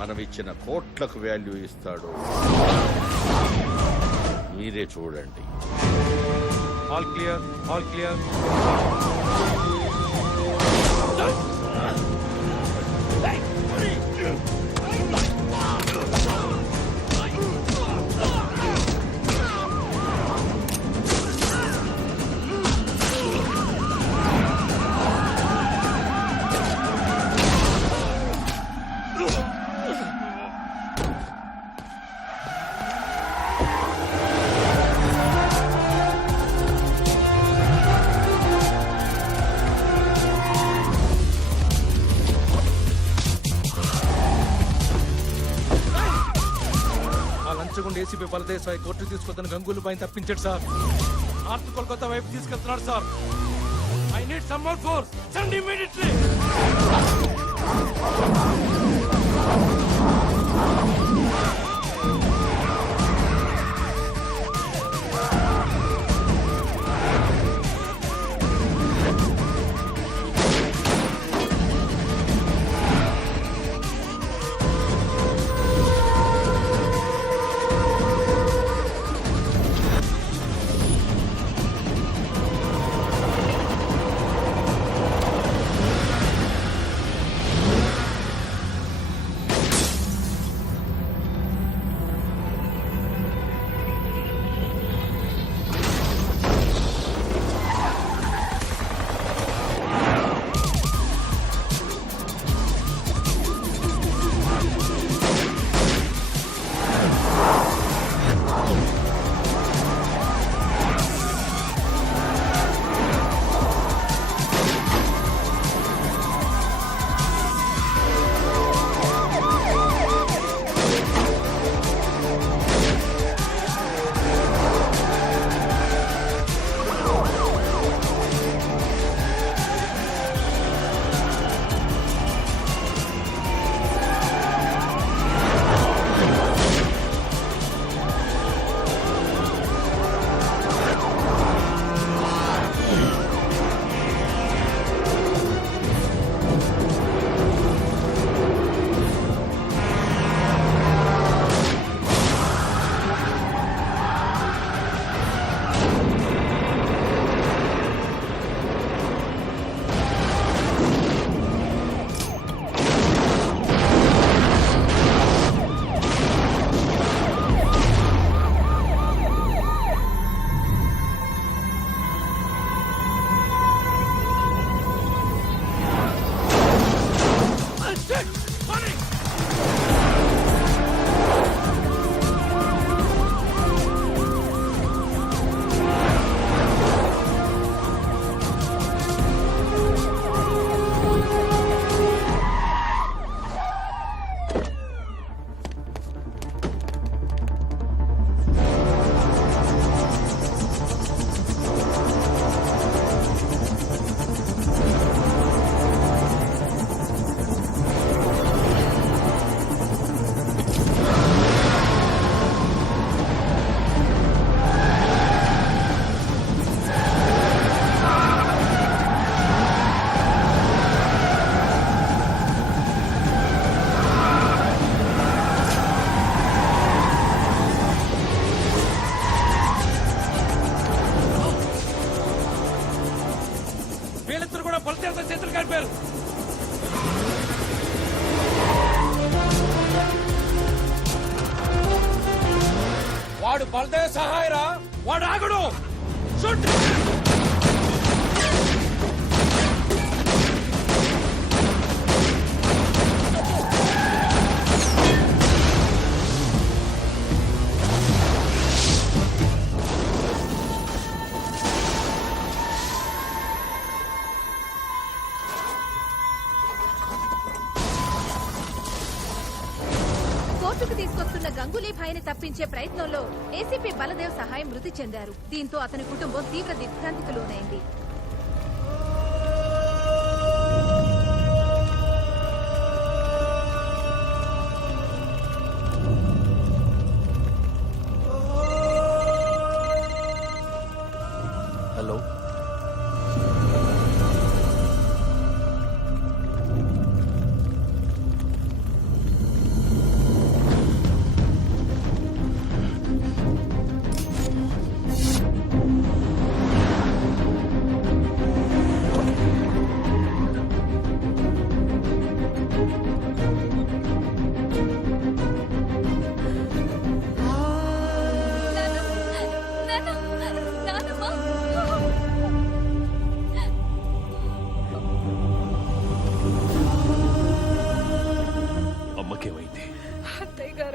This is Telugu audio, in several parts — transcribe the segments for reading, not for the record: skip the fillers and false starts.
మనం ఇచ్చిన కోట్లకు వాల్యూ ఇస్తాడో మీరే చూడండి. All clear, all clear. ACP బలదేశాయ్ కోర్టు తీసుకొద్దని గంగూలు పైన తప్పించాడు సార్. నార్త్ కోల్కతా వైపు తీసుకెళ్తున్నాడు sir. I need some more force. Send immediately. వాడు బలదేవ సహాయరా, వాడు ఆగడు. కోర్టుకు తీసుకొస్తున్న గంగూలీ భాయ్ని తప్పించే ప్రయత్నంలో ఏసీపీ బలదేవ్ సహాయం మృతి చెందారు. దీంతో అతని కుటుంబం తీవ్ర దిగ్భ్రాంతికి లోనైంది. హలో,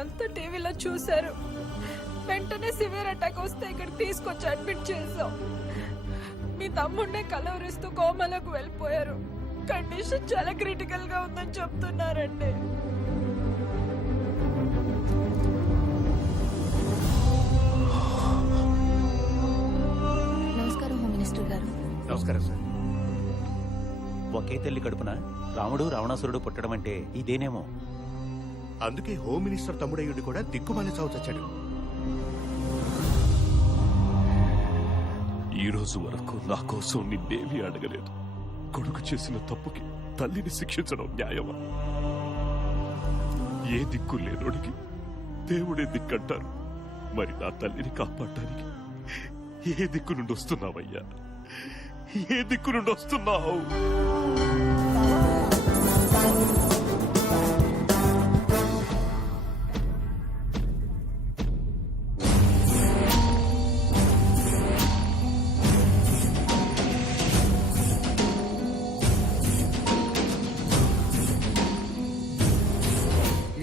మీరంతా టీవీలో చూశారు. వెంటనే సివియర్ అటాక్ వస్తే ఇక్కడ తీసుకొచ్చి అడ్మిట్ చేసాం. మీ తమ్ముడినే కలవరిస్తూ కోమలోకి వెళ్ళిపోయారు. కండిషన్ చాలా క్రిటికల్ గా ఉందని చెప్తున్నారండి. నమస్కారం హోమ్ మినిస్టర్ గారు. నమస్కారం సార్. ఒకే తల్లి కడుపున రాముడు రావణాసురుడు పుట్టడం అంటే ఇదేనేమో. అందుకే హోమ్ మినిస్టర్ తమ్ముడయ్యుడు కూడా దిక్కుమాలి చావు చచ్చాడు. ఈ రోజు వరకు నా కోసం నిన్నేమీ అడగలేదు. కొడుకు చేసిన తప్పుకి తల్లిని శిక్షించడం న్యాయమా? ఏ దిక్కు లేనోడికి దేవుడే దిక్కంటారు. మరి నా తల్లిని కాపాడటానికి ఏ దిక్కు నుండి వస్తున్నావయ్యా? ఏ దిక్కు నుండి వస్తున్నావు?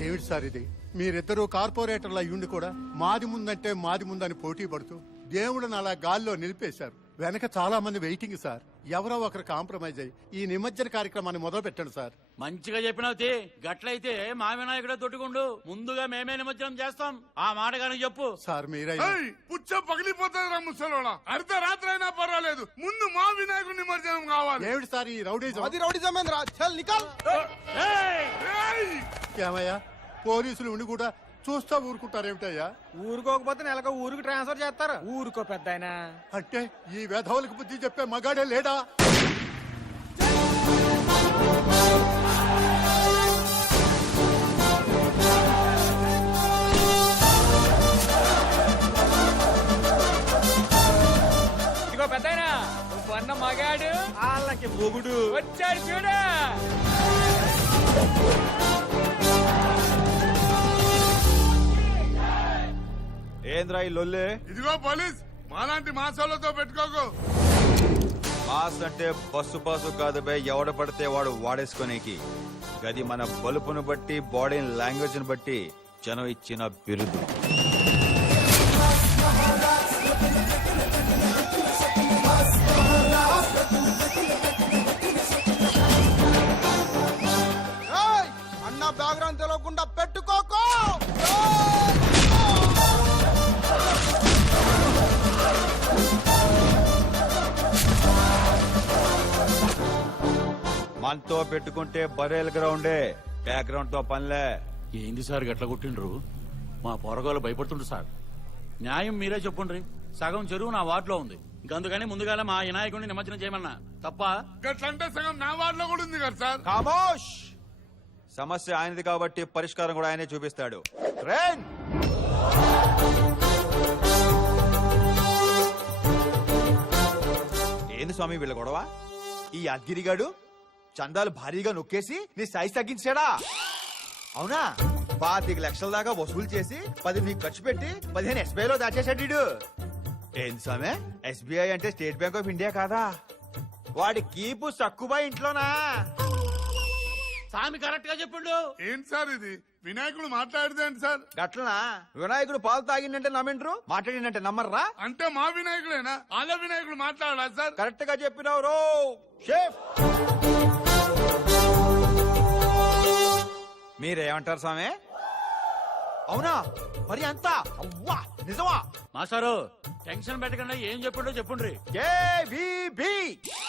ఏమిటి సార్ ఇది? మీరిద్దరూ కార్పొరేటర్లు అయ్యుండి కూడా మాది ముందంటే మాది ముందని పోటీ పడుతూ దేవుడిని అలా గాల్లో నిలిపేశారు. వెనక చాలా మంది వెయిటింగ్ సార్. ఎవరో ఒకరు కాంప్రమైజ్ అయ్యి ఈ నిమజ్జన కార్యక్రమాన్ని మొదలు పెట్టండి సార్. మంచిగా చెప్పినావు. గట్లయితే మా వినాయకుడే తొట్టుకుండు. ముందుగా మేమే నిమజ్జనం చేస్తాం. ఆ మాట కానీ చెప్పు సార్ మీరై పుచ్చ పగిలిపోతుంది రా ముసలోడా. అర్ధరాత్రి అయినా పర్వాలేదు, ముందు మా వినాయకుడి నిమజ్జనం కావాలి. ఏమిటి సార్ ఈ రౌడీజం? ఏయ్! ఏమయ్యా, పోలీసులు ఉండి కూడా చూస్తా ఊరుకుంటారేమిటయ్యా? ఊరుకోకపోతే నెలకు ఊరికి ట్రాన్స్ఫర్ చేస్తారు. ఊరుకో పెద్ద అంటే ఈ వేధవులకు బుద్ధి చెప్పే మగాడే లేడా? ఇదిగో పెద్ద వన్న మగాడు వాళ్ళకి మొగుడు వచ్చాడు చూడా. ఏంద్రా ఈ లొల్లే? ఇదిగో పోలీస్, మాలాంటి మాసాలతో పెట్టుకోకు. మాస్ అంటే బస్సు పాసు కాదు బే, ఎవడ పడితే వాడు వాడేసుకునేకి. గది మన బలుపును బట్టి, బాడీ లాంగ్వేజ్ ని బట్టి జనం ఇచ్చిన బిరుదు. అన్న బ్యాక్గ్రౌండ్ తెలియకుండా పెట్టుకోకో. మనతో పెట్టుకుంటే బరేల్ గ్రౌండే, బ్యాక్గ్రౌండ్ తో పనిలే. ఏంది సార్ గట్ల కొట్టిండ్రు? మా పొరగాలు భయపడుతుండ్రు సార్. న్యాయం మీరే చెప్పుండ్రి. సగం చెరువు నా వార్డులో ఉంది. అందుకని ముందుగాల మా వినాయకుడిని నిమజ్జనం చేయమన్నా తప్ప. గట్లంటే సగం నా వార్డులో కూడా ఉంది కదా సార్. ఖామోష్! సమస్య ఆయనది కాబట్టి పరిష్కారం కూడా ఆయనే చూపిస్తాడు. ట్రైన్! ఏంది స్వామి వీళ్ళ గొడవ? ఈ అద్గిరిగాడు చందాలు భారీగా నొక్కేసి నీ సైజ్ తగ్గించాడా? అవునా? 25 లక్షల దాకా వసూలు చేసి 10 నీకు ఖర్చు పెట్టి 15 ఎస్బీఐలో దాచేశాడు వీడు. ఏంది స్వామి, ఎస్బీఐ అంటే స్టేట్ బ్యాంక్ ఆఫ్ ఇండియా కాదా? వాడి కీపు సక్కుబా ఇంట్లోనా? స్వామి కరెక్ట్ గా చెప్పిండు. ఏంటి సార్ ఇది? వినాయకుడు మాట్లాడిదేంటి సార్? గట్లనా? వినాయకుడు పాలు తాగిందంటే నమ్మిండ్రు, మాట్లాడిందంటే నమ్మర్రా? అంటే మా వినాయకుడేనా? వాళ్ళ వినాయకుడు మాట్లాడా సార్? కరెక్ట్ గా చెప్పినావు రో షేఫ్. మీరేమంటారు స్వామి? అవునా? మరి అంతా అవ్వా నిజమా? మాస్టారు టెన్షన్ పెట్టకుండా ఏం చెప్పిండో చెప్పుండ్రి. కేవీబీ.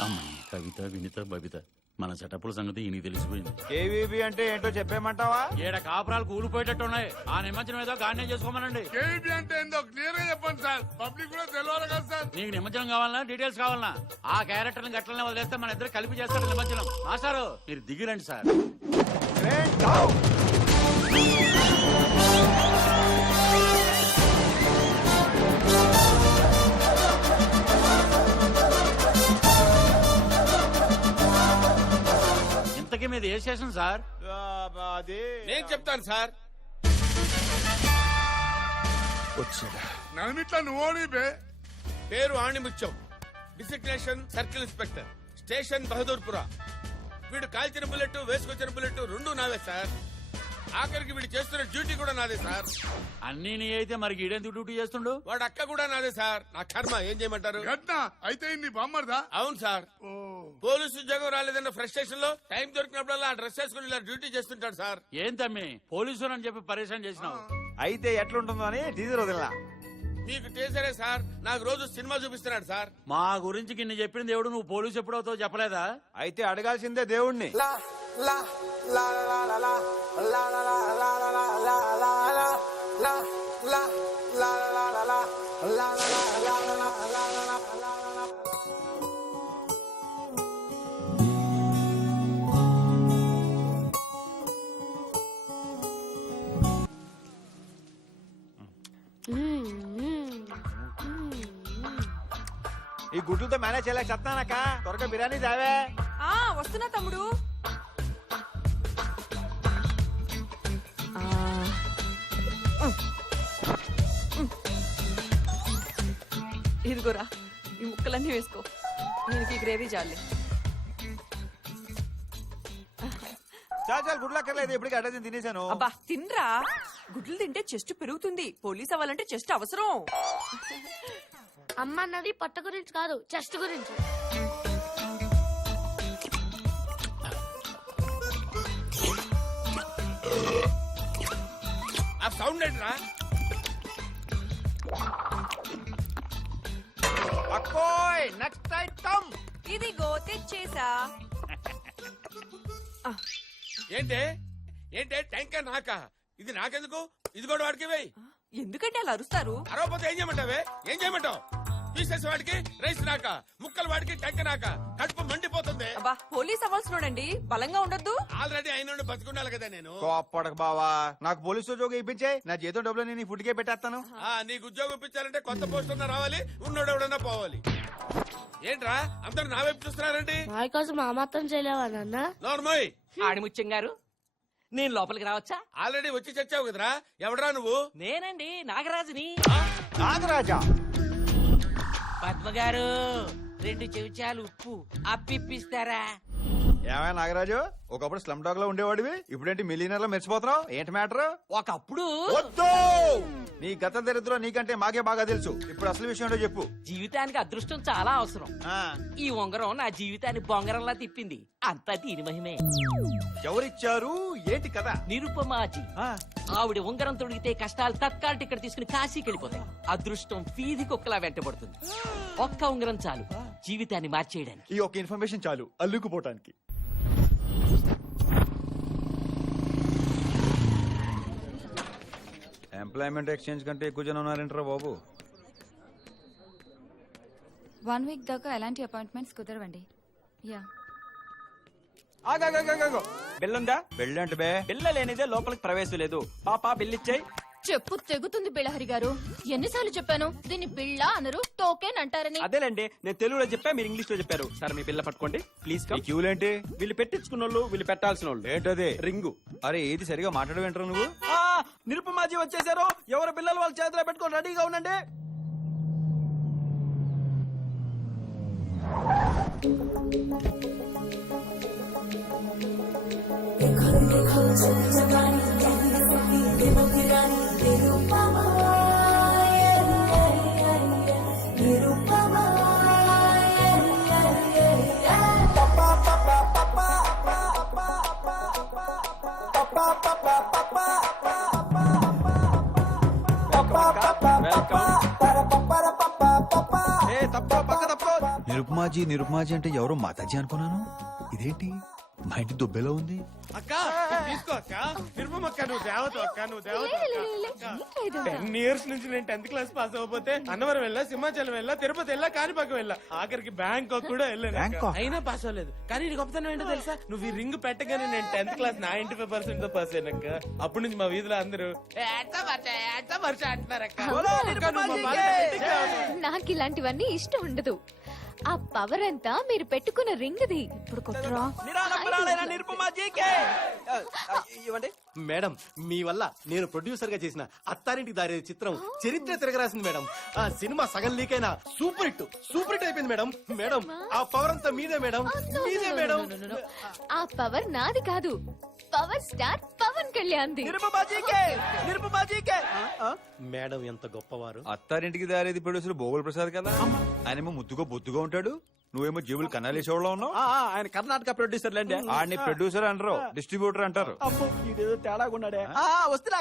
అమ్మాయి కవిత, వినిత, బబిత మన సెటప్ల సంగతి ఈయనకి తెలిసిపోయింది. కేవీబీ అంటే ఏంటో చెప్పేమంటావా? ఏడ కాపురాలు కూలిపోయేటట్టు ఉన్నాయి. ఆ నిమజ్జనం ఏదో గానే చేసుకోమనండి. కేబీ అంటే ఏందో క్లియర్ గా చెప్పండి సార్. పబ్లిక్ కూడా తెలియాలి కదా సార్. నీకు నిమజ్జనం కావాలన్నా డీటెయిల్స్ కావాలన్నా ఆ క్యారెక్టర్ గట్లనే వదిలేస్తే మన ఇద్దరు కలిపి చేస్తాడు నిమజ్జనం. మాస్టారు మీరు దిగిరండి సార్. ఇంతకీ మీద ఏ స్టేషన్ సార్? నేను చెప్తాను సార్. నన్నిట్లా నువ్వు ఓడిపే. పేరు Animuthyam, designation circle inspector, station Bahadurpura. వీడు కాల్చిన బుల్లెట్, వేసుకొచ్చిన బుల్లెట్ రెండు నావే సార్. ఆఖరికి వీడు చేస్తున్న డ్యూటీ కూడా నాదే సార్. అన్ని నీ అయితే మరి ఈడెందుకు డ్యూటీ చేస్తుండు? వాడు అక్క కూడా నాదే సార్. నా కర్మ, ఏం చేయమంటారు? అయితే నీ బామ్మర్దా? అవును సార్. పోలీసు ఉద్యోగం రాలేదన్న ఫ్రస్ట్రేషన్ లో టైం దొరికినప్పుడల్లా డ్రెస్ వేసుకుని ఇలా డ్యూటీ చేస్తుంటాడు సార్. ఏం తమ్మి పోలీసు అని చెప్పి పరేషాన్ చేసినావు? అయితే ఎట్లుంటుందో అని టీజర్ వదిలినా. మీకు టీచరే సార్, నాకు రోజు సినిమా చూపిస్తున్నాడు సార్. మా గురించి కిన్ని చెప్పిన దేవుడు నువ్వు పోలీసు ఎప్పుడవుతావు చెప్పలేదా? అయితే అడగాల్సిందే దేవుణ్ణి. ఈ గుడ్లతో మేనేజ్ చేయలేక చెప్తానక్క. త్వరగా బిర్యానీ తేవే. వస్తున్నా తమ్ముడు. ఇదిగోరా, ఈ ముక్కలన్నీ వేసుకో. దీనికి గ్రేవీ చాలే. చాలు గుడ్లు అక్కర్లేదు, ఇప్పటికి అడ్డ తినేశాను. అబ్బా తినరా, గుడ్లు తింటే చెస్ట్ పెరుగుతుంది. పోలీస్ అవ్వాలంటే చెస్ట్ అవసరం. అమ్మ అన్నది పొట్ట గురించి కాదు, చెస్ట్ గురించి. ఆ సౌండ్ ఏంట్రా? అక్కోయ్ నెక్స్ట్ ఐటమ్. ఇదిగో తెచ్చేసా. ఏంటే ఏంటే టెంక నాక? ఇది నాకెందుకు? ఇది కూడా వాడికి వేయి. ఎందుకంటే అలా అరుస్తారు? అరవపోతే ఏం చేయమంటావే? ఏం చేయమంటావు? పీసెస్ వాడికి, రైస్ నాక, ముక్కలు వాడికి, టెంక నాక. కడుపు మండిపోతుంది. అబ్బా పోలీస్ అవ్వాల్సినోడండి, బలంగా ఉండొద్దు. ఆల్రెడీ అయిన బతుకున్నాను కదా నేను. కోప్పడకు బావా, నాకు పోలీసు ఉద్యోగం ఇప్పించే. నా జీతం డబ్బులు నేను ఫుడ్ కే పెట్టేస్తాను. నీకు ఉద్యోగం ఇప్పించాలంటే కొత్త పోస్ట్ ఉన్నా రావాలి, ఉన్నోడు ఎవడన్నా పోవాలి. ఏంట్రా అందరు నా వైపు చూస్తున్నారండి? మా కోసం మా మాత్రం చేయలేవా నాన్న? నోర్మోయ్. ఆడిముత్యం గారు, నేను లోపలికి రావచ్చా? ఆల్రెడీ వచ్చి చచ్చావు కదరా. ఎవడరా నువ్వు? నేనండి నాగరాజుని. నాగరాజా? పద్మ గారు, 2 చెంచాలు ఉప్పు అప్పిప్పిస్తారా? ఏమైనా నాగరాజు, ఒకప్పుడు స్లమ్ డాగ్ లో ఉండేవాడివి, ఇప్పుడేంటి మిలియనర్ లో మెరిచిపోతున్నావు? ఏంటి మ్యాటర్? ఒకప్పుడు వద్దు, నీ గత దరిద్రం నీకంటే మాకే బాగా తెలుసు. ఇప్పుడు అసలు విషయం ఏంటో చెప్పు. జీవితానికి అదృష్టం చాలా అవసరం. ఈ ఉంగరం నా జీవితాన్ని బొంగరంలా తిప్పింది. అంతా దీని మహిమే. ఎవరిచ్చారు? ఏంటి కదా? నిరుపమాజీ. ఆవిడ ఉంగరం తొడిగితే కష్టాలు తత్కాల టికెట్ తీసుకుని కాశీకి వెళ్ళిపోతాయి. అదృష్టం ఫీది కుక్కలా వెంటబడుతుంది. ఒక్క ఉంగరం చాలు జీవితాన్ని మార్చేయడానికి. ఈ ఒక్క ఇన్ఫర్మేషన్ చాలు అల్లుకుపోవటానికి. ఎంప్లాయ్మెంట్ ఎక్స్చేంజ్ కంటే ఎక్కువ జనం ఉన్నారంటారా బాబు? 1 వీక్ దాకా ఎలాంటి అపాయింట్మెంట్స్ కుదరవండి. యా బిల్లుందా? బిల్లు అంటే బే, బిల్ల లేనిదే లోపలికి ప్రవేశం లేదు. పాపా బిల్లిచ్చాయి. చెప్పు తెగుతుంది బిళ్ళహరి గారు. ఎన్నిసార్లు చెప్పాను దీన్ని బిళ్ళ అనరు, టోకెన్ అంటారని. అదేలేండి, నేను తెలుగులో చెప్పా, మీరు ఇంగ్లీష్ లో చెప్పారు. సార్ మీ బిల్ల పట్టుకోండి ప్లీజ్. క్యూలేంటి? వీళ్ళు పెట్టించుకున్న వాళ్ళు, వీళ్ళు పెట్టాల్సిన వాళ్ళు. ఏంటది? రింగు. అరే ఏది సరిగా మాట్లాడవేంటారు నువ్వు? నిరుపమాజీ వచ్చేసారు. ఎవరు బిల్లలు వాళ్ళ చేతిలో పెట్టుకొని రెడీగా ఉండండి. నిరుపమాజీ నిరుపమాజీ అంటే ఎవరో మాతాజీ అనుకున్నాను. ఇదేంటి మా ఇంటి దుబ్బెలో ఉంది? అక్క తీసుకో అక్క. నిర్మమక్క, నువ్వు దేవత అక్క, నువ్వు దేవత. 10 years నుంచి నేను 10th క్లాస్ పాస్ అవ్వకపోతే అన్నవరం వెళ్ళా, సింహాచలం వెళ్ళా, తిరుపతి వెళ్ళా, కాణిపాకం వెళ్ళా, ఆఖరికి బ్యాంకాక్ కూడా వెళ్ళాను. అయినా పాస్ అవ్వలేదు. కానీ నీ గొప్పతనం ఏంటో తెలుసా? నువ్వు ఈ రింగ్ పెట్టగానే నేను 10th క్లాస్ 95% తో పాస్ అయినక్క. అప్పటి నుంచి మా వీధిలో అందరూ అంటున్నారక్క. నాకు ఇలాంటివన్నీ ఇష్టం ఉండదు. ఆ పవర్ అంతా మీరు పెట్టుకున్న రింగ్ది. ఇప్పుడు కొట్టరా. మేడం, మీ వల్ల నేను ప్రొడ్యూసర్ గా చేసిన అత్తారింటికి దారి చిత్రం చరిత్ర తిరగరాసింది మేడం. ఆ సినిమా సగం లీక్ అయినా సూపర్ హిట్ అయిపోయింది మేడం. మేడం ఆ పవర్ అంతా మీదే మేడం, మీదే మేడం. ఆ పవర్ నాది కాదు, పవర్ స్టార్ పవన్ పవన్ కళ్యాణ్ ది. మేడం ఎంత గొప్పవారు. అత్తారింటికి దారేది ప్రొడ్యూసర్ భోగుల ప్రసాద్ కదా. ఆయనేమో ముద్దుగా బొద్దుగా ఉంటాడు, నువ్వేమో జేబులు కన్నాలేసేవాళ్ళ ఉన్నావు. ఆయన కర్ణాటక ప్రొడ్యూసర్ లేండి. ఆడిని ప్రొడ్యూసర్ అంటారు, డిస్ట్రిబ్యూటర్ అంటారు. ఇదేదో తేడాగా ఉన్నాడే. వస్తున్నా